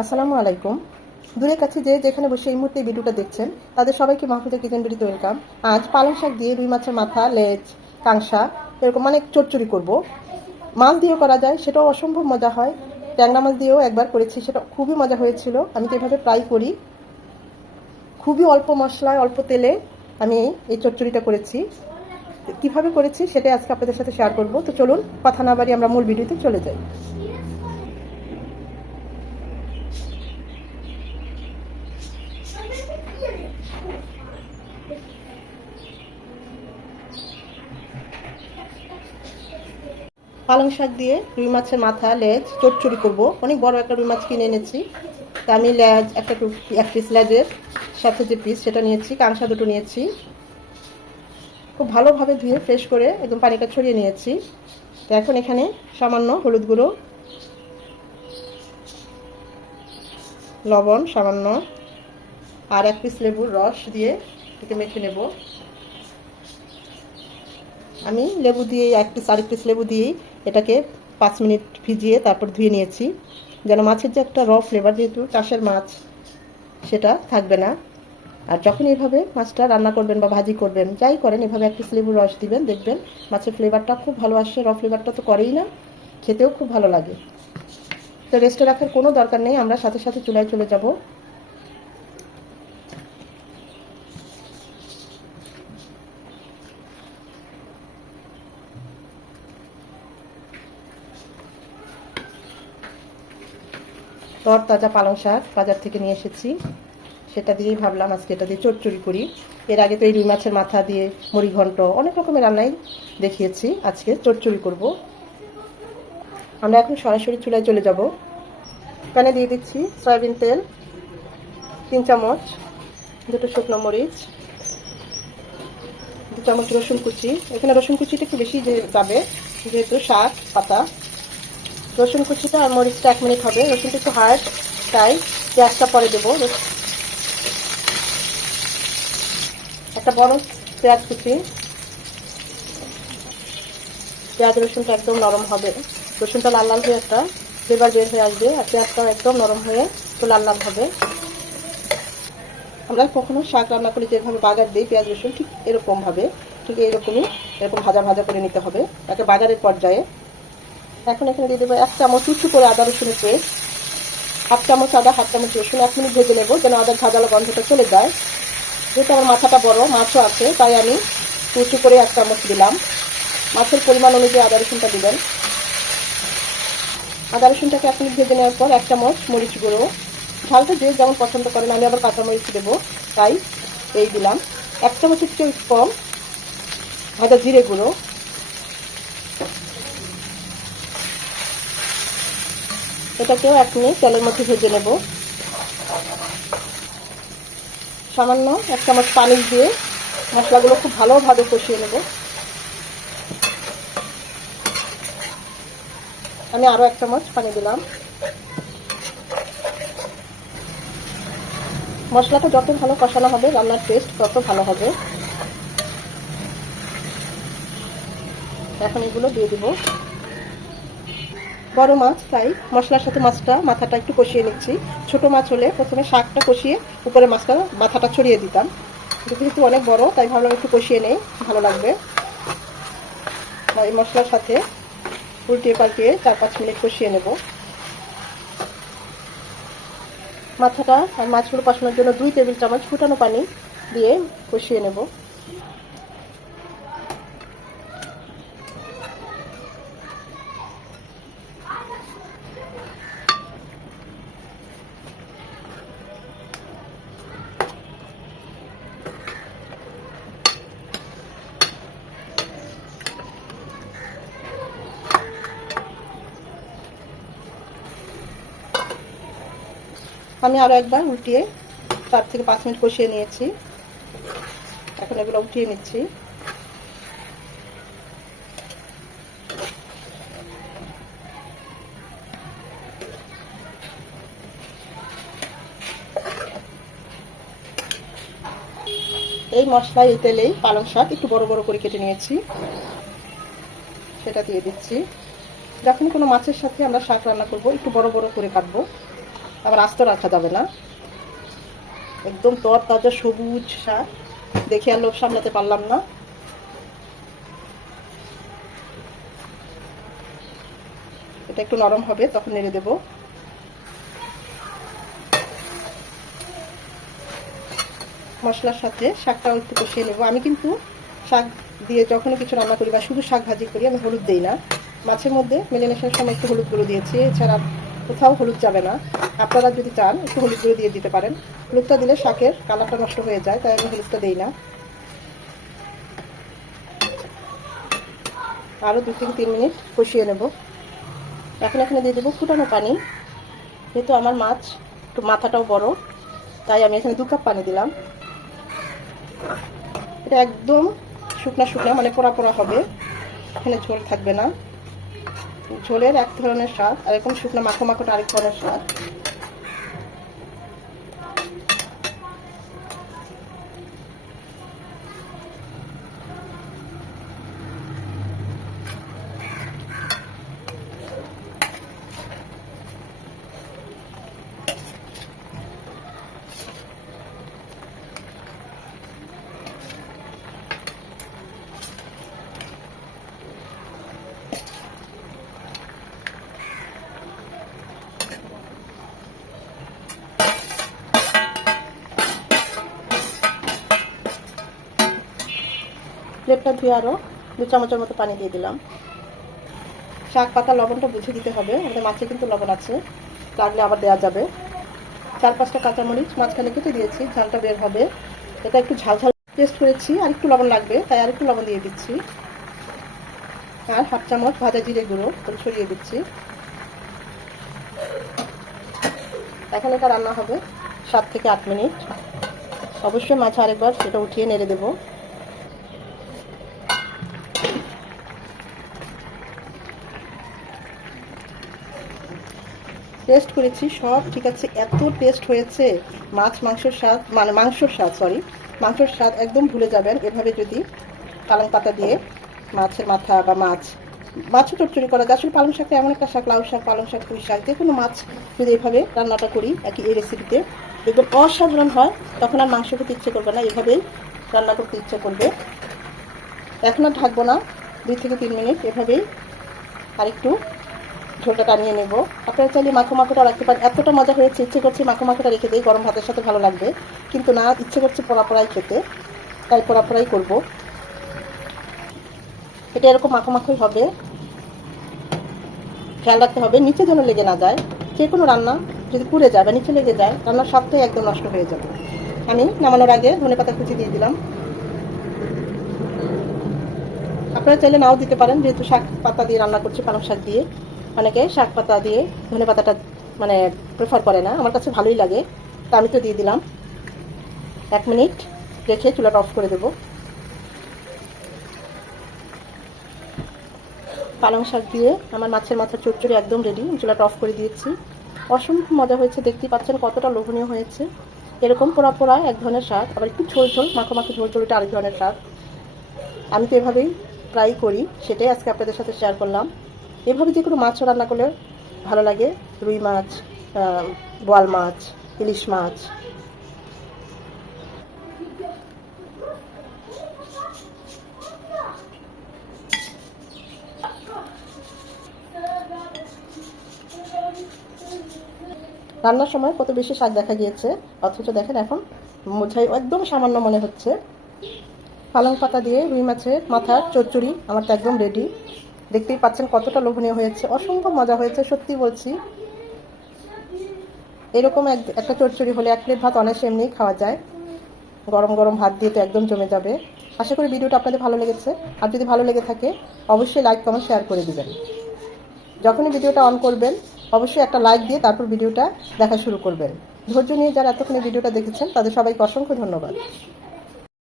আসসালামু আলাইকুম। দূরের কাছে যে যেখানে বসে এই মুহূর্তে ভিডিওটা দেখছেন তাদের সবাইকে মাহফুজা কিচেন ভিডিওতে ওয়েলকাম। আজ পালং শাক দিয়ে রুই মাছের মাথা, লেজ, কাংসা এরকম অনেক চচ্চড়ি করব। মাছ দিয়েও করা যায়, সেটাও অসম্ভব মজা হয়। ট্যাংরা মাছ দিয়েও একবার করেছি, সেটা খুবই মজা হয়েছিল। আমি তো এভাবে প্রায় করি। খুবই অল্প মশলায় অল্প তেলে আমি এই চচ্চড়িটা করেছি। কীভাবে করেছি সেটাই আজকে আপনাদের সাথে শেয়ার করব। তো চলুন কথা না বাড়ি আমরা মূল ভিডিওতে চলে যাই। পালং শাক দিয়ে রুই মাছের মাথা, লেজ চচ্চড়ি করব। অনেক বড় একটা রুই মাছ কিনে এনেছি। তা আমি লেজ এক পিস লেজের সাথে যে পিস সেটা নিয়েছি, কাংসা দুটো নিয়েছি। খুব ভালোভাবে ধুয়ে ফ্রেশ করে একদম পানিটা ছড়িয়ে নিয়েছি। তো এখন এখানে সামান্য হলুদ গুঁড়ো, লবণ সামান্য, আর এক পিস লেবুর রস দিয়ে এটাকে মেখে নেব। আমি লেবু দিয়ে আরেক পিস লেবু দিয়েই এটাকে 5 মিনিট ভিজিয়ে তারপর ধুয়ে নিয়েছি, যেন মাছের যে একটা ফ্লেভার, যেহেতু চাষের মাছ, সেটা থাকবে না। আর যখন এইভাবে মাছটা রান্না করবেন বা ভাজি করবেন, যাই করেন, এভাবে এক পিস লেবুর রস দিবেন, দেখবেন মাছের ফ্লেভারটা খুব ভালো আসে। ফ্লেভারটা তো করেই না, খেতেও খুব ভালো লাগে। তো রেস্টে রাখার কোনো দরকার নেই, আমরা সাথে সাথে চুলায় চলে যাব। তাজা পালং শাক বাজার থেকে নিয়ে এসেছি, সেটা দিয়েই ভাবলাম আজকে এটা দিয়ে চচ্চড়ি করি। এর আগে তো এই রুই মাছের মাথা দিয়ে মুড়ি ঘন্ট অনেক রকমের রান্নাই দেখিয়েছি, আজকে চচ্চড়ি করব। আমরা এখন সরাসরি চুলায় চলে যাব। প্যানে দিয়ে দিচ্ছি সয়াবিন তেল 3 চামচ, 2 শুকনো মরিচ, 2 চামচ রসুন কুচি। এখানে রসুন কুচিটা একটু বেশি যাবে, যেহেতু শাক পাতা। রসুন কুচিটা আর মরিচটা 1 মিনিট হবে। রসুনটা একটু হার্ড, তাই পেঁয়াজটা পরে দেবো। একটা বড় পেঁয়াজ কুচি। পেঁয়াজ রসুনটা একদম নরম হবে, রসুনটা লাল লাল হয়ে একটা ফ্লেভার বের হয়ে আসবে, আর পেঁয়াজটাও একদম নরম হয়ে একটু লাল লাল হবে। আমরা কখনো শাক রান্না করি যেভাবে বাগার দিই পেঁয়াজ রসুন, ঠিক এরকমভাবে, ঠিক এরকম ভাজা ভাজা করে নিতে হবে তাকে বাগারের পর্যায়ে। এখন এখানে দিয়ে দেবো 1 চামচ উঁচু করে আদা রসুনের পেস্ট, 1/2 চামচ আদা, 1/2 চামচ রসুন। 1 মিনিট ভেজে নেবো যেন আদার ঝাঁঝালো গন্ধটা চলে যায়। যেহেতু আমার মাথাটা বড়, মাছও আছে, তাই আমি উঁচু করে 1 চামচ দিলাম। মাছের পরিমাণ অনুযায়ী আদা রসুনটা দিবেন। আদা রসুনটাকে 1 মিনিট ভেজে নেওয়ার পর 1 চামচ মরিচ গুঁড়ো, ঝালটা যে যেমন পছন্দ করেন, আমি আবার কাঁচা মরিচ দেবো তাই এই দিলাম। 1 চামচের চেয়ে কম ভাজা জিরে গুঁড়ো। এটাকেও 1 মিনিট তেলের মধ্যে ভেজে নেব। সামান্য 1 চামচ পানি দিয়ে মশলাগুলো খুব ভালোভাবে কষিয়ে নেব। আমি আরও 1 চামচ পানি দিলাম। মশলাটা যত ভালো কষানো হবে রান্নার টেস্ট তত ভালো হবে। এখন এগুলো দিয়ে দিব। বড় মাছ, তাই মশলার সাথে মাথাটা একটু কষিয়ে নিচ্ছি। ছোট মাছ হলে প্রথমে শাকটা কষিয়ে উপরে মাথাটা ছড়িয়ে দিতাম, যেহেতু অনেক বড় তাই ভাবলাম একটু কষিয়ে নেই, ভালো লাগবে। এই মশলার সাথে উল্টিয়ে পাল্টিয়ে 4-5 মিনিট কষিয়ে নেব। মাথাটা আর মাছগুলো কষানোর জন্য 2 টেবিল চামচ ফুটানো পানি দিয়ে কষিয়ে নেব। আমি আরও একবার উল্টিয়ে 4 থেকে 5 মিনিট কষিয়ে নিয়েছি। এখন এগুলো উঠিয়ে নিচ্ছি। এই মশলা, এই তেলেই পালং শাক একটু বড় বড় করে কেটে নিয়েছি, সেটা দিয়ে দিচ্ছি। যখন কোনো মাছের সাথে আমরা শাক রান্না করব একটু বড় বড় করে কাটবো, আবার আস্ত রাখা যাবে না। একদম তরতাজা সবুজ শাক, দেখে আর লোভ সামলাতে পারলাম না। এটা একটু নরম হবে, তখন নেড়ে দেব। মশলার সাথে শাকটাও একটু কষিয়ে নেব। আমি কিন্তু শাক দিয়ে যখনই কিছু রান্না করি বা শুধু শাক ভাজি করি, আমি হলুদ দিই না। মাছের মধ্যে মেরিনেশনের সময় একটু হলুদ গুঁড়ো দিয়েছি, এছাড়া কোথাও হলুদ যাবে না। আপনারা যদি চান একটু হলুদ গুঁড়ো দিয়ে দিতে পারেন। হলুদটা দিলে শাকের কালারটা নষ্ট হয়ে যায়, তাই আমি হলুদটা দিই না। আরও 2 থেকে 3 মিনিট কষিয়ে নেব। এখন এখানে দিয়ে দেবো ফুটানো পানি। যেহেতু আমার মাছ একটু মাথাটাও বড়, তাই আমি এখানে 2 কাপ পানি দিলাম। এটা একদম শুকনা শুকনা, মানে পোড়া পোড়া হবে, এখানে ঝোল থাকবে না। ঝোলের এক ধরনের স্বাদ, আর এরকম শুকনো মাখো মাখোটা আরেক ধরনের স্বাদ। প্লেটটা ধুয়ে আরও 2 চামচের মতো পানি দিয়ে দিলাম। শাক পাতা লবণটা বুঝে দিতে হবে, আমাদের মাছে কিন্তু লবণ আছে, লাগলে আবার দেওয়া যাবে। 4-5টা কাঁচামরিচ মাঝখানে কেটে দিয়েছি, ঝালটা বের হবে। এটা একটু ঝাল ঝাল টেস্ট করেছি, আর একটু লবণ লাগবে, তাই আর একটু লবণ দিয়ে দিচ্ছি। আর 1/2 চামচ ভাজা জিরে গুঁড়ো ছড়িয়ে দিচ্ছি। এখন এটা রান্না হবে 7 থেকে 8 মিনিট। অবশ্যই মাছ আরেকবার সেটা উঠিয়ে নেড়ে দেবো। টেস্ট করেছি, সব ঠিক আছে, এত টেস্ট হয়েছে। মাংসর স্বাদ একদম ভুলে যাবেন এভাবে যদি পালং পাতা দিয়ে মাছের মাথা বা মাছও চচ্চড়ি করা যায়। আসলে পালং শাকটা এমন একটা শাক, লাউ শাক, পালং শাক, পুঁই শাক, যে কোনো মাছ যদি এভাবে রান্নাটা করি এই রেসিপিতে, দেখবেন অসাধারণ হয়। তখন আর মাংস খেতে ইচ্ছে করবে না, এভাবেই রান্না করতে ইচ্ছে করবে। এখন আর ঢাকবো না, 2 থেকে 3 মিনিট এভাবেই আরেকটু ঝোলটা টানিয়ে নেব। আপনারা চাইলে মাখো মাখোটা রাখতে পারেন। এতটা মজা হয়েছে, ইচ্ছে করছে মাখো মাখোটা রেখে দিই, গরম ভাতের সাথে ভালো লাগবে। কিন্তু না, ইচ্ছে করছে পোড়া পোড়াই খেতে, তাই পোড়া পোড়াই করবো। এটা এরকম মাখো মাখোই হবে, খেয়াল রাখতে হবে নিচে যেন লেগে না যায়। যে কোনো রান্না যদি পুড়ে যায় বা নিচে লেগে যায়, রান্নার স্বাদটাই একদম নষ্ট হয়ে যাবে। আমি নামানোর আগে ধনেপাতা কুচি দিয়ে দিলাম। আপনারা চাইলে নাও দিতে পারেন, যেহেতু শাক পাতা দিয়ে রান্না করছি, পালং শাক দিয়ে। অনেকে শাক পাতা দিয়ে ধনেপাতাটা মানে প্রেফার করে না, আমার কাছে ভালোই লাগে, তা আমি তো দিয়ে দিলাম। 1 মিনিট রেখে চুলাটা অফ করে দেব। পালং শাক দিয়ে আমার মাছের মাথার চচ্চড়ি একদম রেডি। চুলাটা অফ করে দিয়েছি। অসম্ভব মজা হয়েছে, দেখতেই পাচ্ছেন কতটা লোভনীয় হয়েছে। এরকম পোড়া পোড়া এক ধরনের স্বাদ, আবার একটু ঝোল ঝোল মাখো মাখো ঝোল ঝোল, এটা আরেক ধরনের স্বাদ। আমি তো এভাবেই ট্রাই করি, সেটাই আজকে আপনাদের সাথে শেয়ার করলাম। এভাবে যে কোনো মাছও রান্না করলে ভালো লাগে। রুই মাছ, বোয়াল মাছ, ইলিশ মাছ। রান্নার সময় কত বেশি শাক দেখা গিয়েছে, অথচ দেখেন এখন মোছাই একদম সামান্য মনে হচ্ছে। পালং পাতা দিয়ে রুই মাছের মাথার চচ্চড়ি আমার তো একদম রেডি। দেখতেই পাচ্ছেন কতটা লোভনীয় হয়েছে, অসম্ভব মজা হয়েছে, সত্যি বলছি। এরকম একটা চচ্চড়ি হলে 1 প্লেট ভাত অনায়াসে এমনিই খাওয়া যায়। গরম গরম ভাত দিয়ে তো একদম জমে যাবে। আশা করি ভিডিওটা আপনাদের ভালো লেগেছে। আর যদি ভালো লেগে থাকে অবশ্যই লাইক কমেন্ট শেয়ার করে দিবেন। যখনই ভিডিওটা অন করবেন অবশ্যই একটা লাইক দিয়ে তারপর ভিডিওটা দেখা শুরু করবেন। ধৈর্য নিয়ে যারা এতক্ষণে ভিডিওটা দেখেছেন তাদের সবাইকে অসংখ্য ধন্যবাদ।